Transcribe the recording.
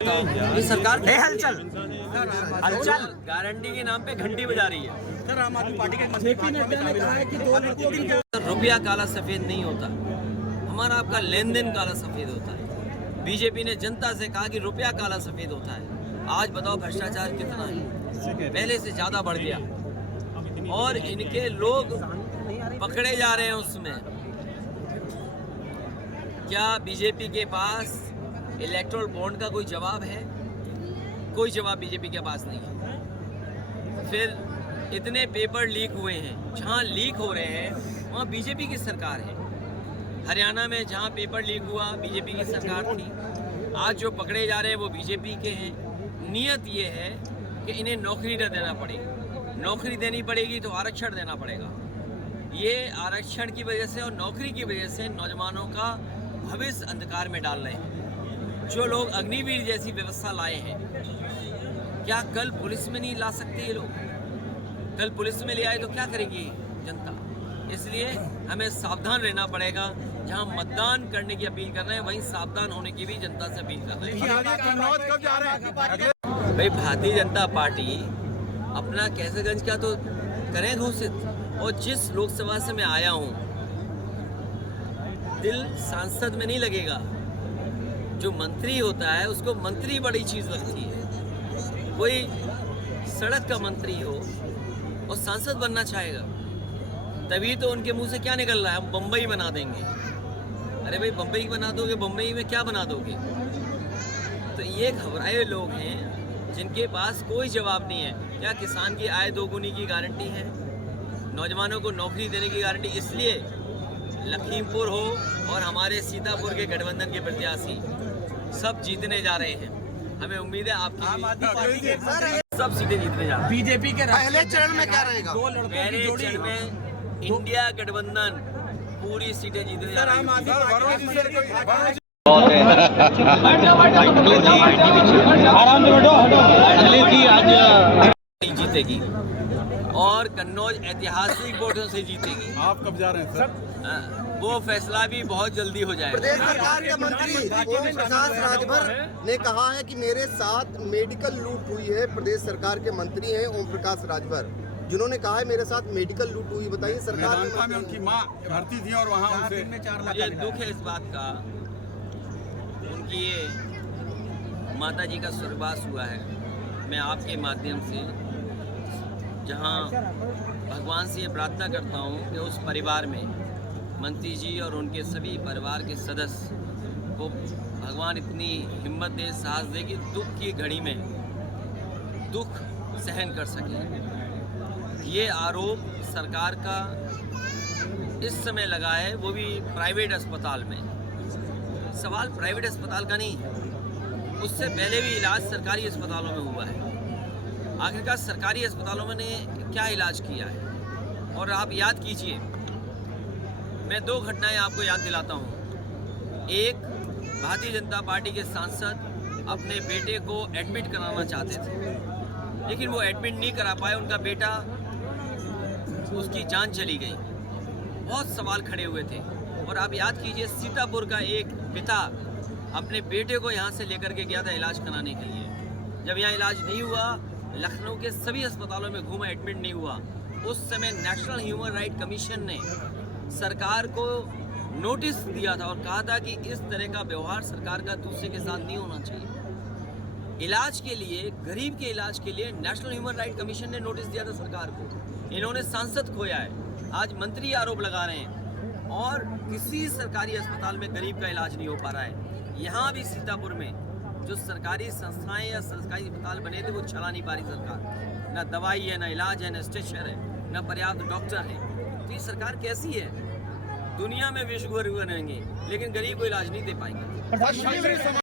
ये सरकार हलचल गारंटी के नाम पे घंटी बजा रही है। सर, आम आदमी पार्टी के जेपी नड्डा ने कहा है कि 2 लड़कों की रुपया काला सफेद नहीं होता, हमारा आपका लेन देन काला सफेद होता है। बीजेपी ने जनता से कहा कि रुपया काला सफेद होता है। आज बताओ भ्रष्टाचार कितना है, पहले से ज्यादा बढ़ गया और इनके लोग पकड़े जा रहे हैं। उसमें क्या बीजेपी के पास इलेक्टोरल बॉन्ड का कोई जवाब है? कोई जवाब बीजेपी के पास नहीं है। फिर इतने पेपर लीक हुए हैं, जहां लीक हो रहे हैं वहां बीजेपी की सरकार है। हरियाणा में जहां पेपर लीक हुआ बीजेपी की सरकार थी। आज जो पकड़े जा रहे हैं वो बीजेपी के हैं। नियत ये है कि इन्हें नौकरी न देना पड़े, नौकरी देनी पड़ेगी तो आरक्षण देना पड़ेगा। ये आरक्षण की वजह से और नौकरी की वजह से नौजवानों का भविष्य अंधकार में डाल रहे हैं। जो लोग अग्निवीर जैसी व्यवस्था लाए हैं, क्या कल पुलिस में नहीं ला सकते ये लोग? कल पुलिस में ले आए तो क्या करेगी जनता? इसलिए हमें सावधान रहना पड़ेगा। जहां मतदान करने की अपील कर रहे हैं वहीं सावधान होने की भी जनता से अपील कर रहे हैं। भाई भारतीय जनता पार्टी अपना कैसरगंज का तो करें घोषित, और जिस लोकसभा से मैं आया हूं दिल सांसद में नहीं लगेगा। जो मंत्री होता है उसको मंत्री बड़ी चीज लगती है। कोई सड़क का मंत्री हो और सांसद बनना चाहेगा, तभी तो उनके मुंह से क्या निकल रहा है, हम बम्बई बना देंगे। अरे भाई बम्बई बना दोगे, बम्बई में क्या बना दोगे? तो ये घबराए लोग हैं जिनके पास कोई जवाब नहीं है। क्या किसान की आय दोगुनी की गारंटी है? नौजवानों को नौकरी देने की गारंटी? इसलिए लखीमपुर हो और हमारे सीतापुर के गठबंधन के प्रत्याशी सब जीतने जा रहे हैं। हमें उम्मीद है आपकी सब सीटें जीतने जा रहे हैं। बीजेपी के पहले चरण में क्या रहेगा? 2 लड़कों की पहले जोड़ी चरण में इंडिया गठबंधन पूरी सीटें जीतने जा रही है। जीतेगी और कन्नौज ऐतिहासिक वोटों से जीतेगी। आप कब जा रहे हैं सर? वो फैसला भी बहुत जल्दी हो जाएगा। प्रदेश सरकार के मंत्री ओम प्रकाश राजभर ने कहा है कि मेरे साथ मेडिकल लूट हुई है। प्रदेश सरकार के मंत्री हैं ओम प्रकाश राजभर, जिन्होंने कहा है मेरे साथ मेडिकल लूट हुई। बताइए सरकार में उनकी मां भर्ती थी और वहां उनसे मुझे दुख है इस बात का। उनकी ये माता जी का स्वर्गवास हुआ है। मैं आपके माध्यम से जहां भगवान से ये प्रार्थना करता हूं कि उस परिवार में मंत्री जी और उनके सभी परिवार के सदस्य को भगवान इतनी हिम्मत दे, साहस दे कि दुख की घड़ी में दुख सहन कर सके। ये आरोप सरकार का इस समय लगा है, वो भी प्राइवेट अस्पताल में। सवाल प्राइवेट अस्पताल का नहीं है, उससे पहले भी इलाज सरकारी अस्पतालों में हुआ है। आखिरकार सरकारी अस्पतालों में ने क्या इलाज किया है? और आप याद कीजिए, मैं 2 घटनाएं आपको याद दिलाता हूं। एक, भारतीय जनता पार्टी के सांसद अपने बेटे को एडमिट कराना चाहते थे, लेकिन वो एडमिट नहीं करा पाए। उनका बेटा, उसकी जान चली गई। बहुत सवाल खड़े हुए थे। और आप याद कीजिए, सीतापुर का एक पिता अपने बेटे को यहाँ से लेकर के गया था इलाज कराने के लिए। जब यहाँ इलाज नहीं हुआ, लखनऊ के सभी अस्पतालों में घूमा, एडमिट नहीं हुआ। उस समय नेशनल ह्यूमन राइट कमीशन ने सरकार को नोटिस दिया था और कहा था कि इस तरह का व्यवहार सरकार का दूसरे के साथ नहीं होना चाहिए। इलाज के लिए, गरीब के इलाज के लिए नेशनल ह्यूमन राइट कमीशन ने नोटिस दिया था सरकार को। इन्होंने सांसद खोया है, आज मंत्री आरोप लगा रहे हैं और किसी सरकारी अस्पताल में गरीब का इलाज नहीं हो पा रहा है। यहाँ भी सीतापुर में जो सरकारी संस्थाएं या सरकारी अस्पताल बने थे वो चला नहीं पा रही सरकार। न दवाई है, न इलाज है, न स्ट्रेचर है, न पर्याप्त डॉक्टर है। तो ये सरकार कैसी है? दुनिया में विश्व गुरु बनेंगे लेकिन गरीब को इलाज नहीं दे पाएंगे।